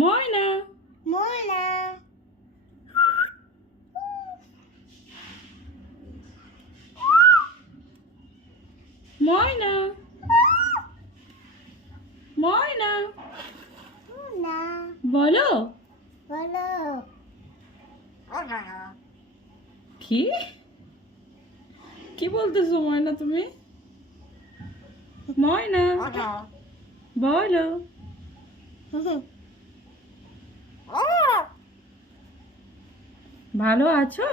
ময়না ময়না ময়না ময়না না বলো বলো কি কি বলতেছো ময়না তুমি? ময়না বলো। ভালো আছো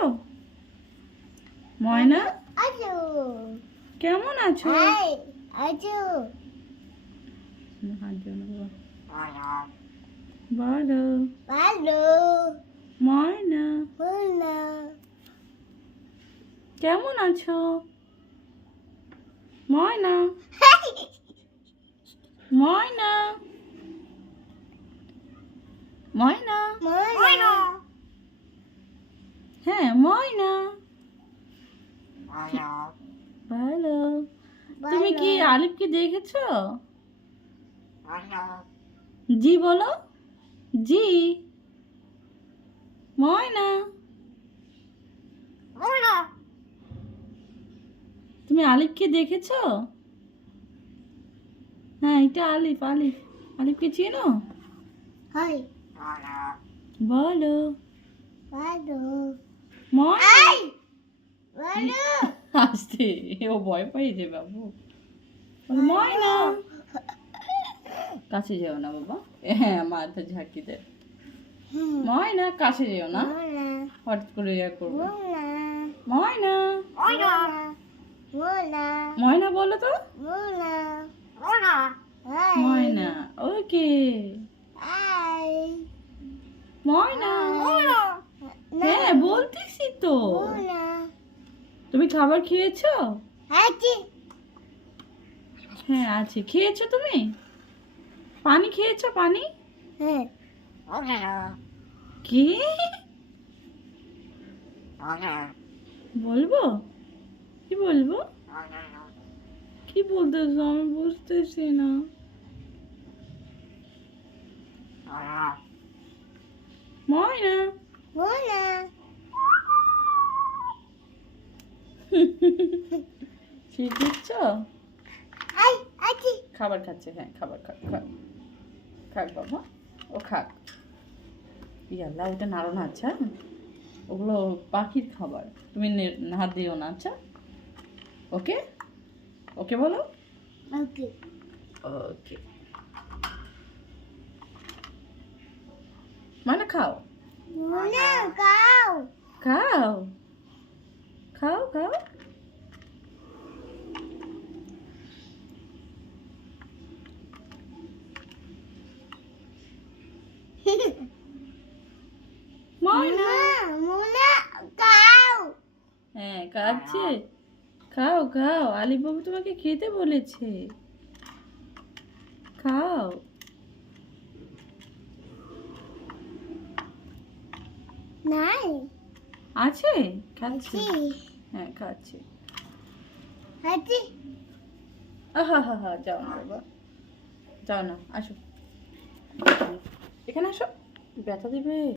ময়না? আজু কেমন আছো? হাই আজু বলো ভালো ময়না ময়না কেমন আছো? ময়না ময়না ময়না ময়না হ্যাঁ ময়না ভালো। তুমি কি আলিফকে দেখেছো? জি বলো জি। ময়না তুমি আলিফকে দেখেছো? হ্যাঁ এটা আলিফ আলিফ আলিফকে চেনো? হাই বলো ভালো ময়না আই ভালো আসতে ও ভয় পেয়েছে বাবু। বলো, ময়না কাছে যেও না বাবা। হ্যাঁ মাথা ঝাঁকি দে। ময়না কাছে যেও না, ময়না হট করে ইয়া করবে। ময়না ময়না ময়না ময়না বলো তো। ময়না হাই ময়না ওকে আই ময়না হ্যাঁ বলতেছি তো। ময়না তুমি খাবার খেয়েছো? আছি হ্যাঁ আছে। খেয়েছো তুমি? পানি খেয়েছো পানি? হ্যাঁ কি বলবো? কি বলবো? কি বলতেছো আমি বুঝতেছি না। ময়না ময়না ঠিক দিচ্ছ? আই আছি খাবার খাচ্ছে হ্যাঁ খাবার খাক খাক খাক বাবা ও খাক। ইয়াল্লা ওটা নাড়ো না আচ্ছা, ওগুলো পাখির খাবার তুমি হাত দিও না আচ্ছা। ওকে ওকে বলো ওকে ওকে। মানে খাও ময়না গাও খাও খাও খাও। ময়না ময়না গাও হ্যাঁ কাচ্ছে। খাও খাও আলিফ বাবু তোমাকে খেতে বলেছে, খাও। নাই আছে খাচ্ছে আছি হ্যাঁ খাচ্ছে। আছি আহা হা হা যাও না বাবা যাও না আসো এখানে আসো ব্যথা দেবে।